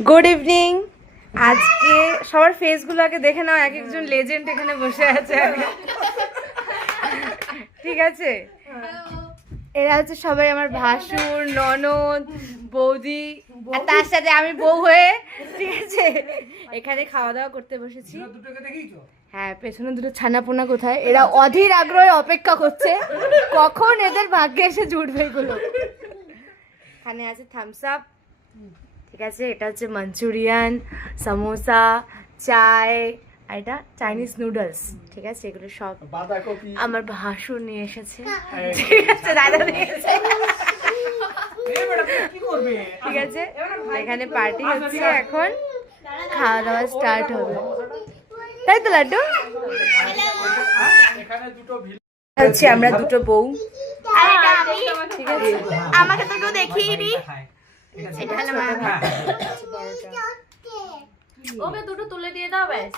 Good evening. আজকে সবার ফেসগুলো আগে দেখে নাও, এক একজন লেজেন্ড এখানে বসে আছে। ঠিক আছে, এরা হচ্ছে সবাই আমার ভাসুর, ননদ, বৌদি, আর তার সাথে আমি বউ হয়ে। ঠিক আছে, এখানে খাওয়া দাওয়া করতে বসেছি। হ্যাঁ, পেছনে দুটো ছানাপোনা কোথায়? এরা অধীর আগ্রহে অপেক্ষা করছে কখন এদের ভাগ্যে এসে জুটবে এগুলো। এখানে আছে থামস আপ, ঠিক আছে, এটা হচ্ছে মাঞ্চুরিয়ান, সামোসা, চায়, আর এটা চাইনিজ নুডলস। ঠিক আছে, এগুলো সব আমার ভাসুর নিয়ে এসেছে। ঠিক আছে, দাদা নিয়ে এসেছে। ঠিক আছে, এখানে পার্টি হচ্ছে, এখন খাওয়া দাওয়া স্টার্ট হবে, তাই তো লাড্ডু? হচ্ছে আমরা দুটো বউ। ঠিক আছে, আমাকে তো কেউ দেখিয়ে ওকে দুটো তুলে দিয়ে দাও ব্যাস।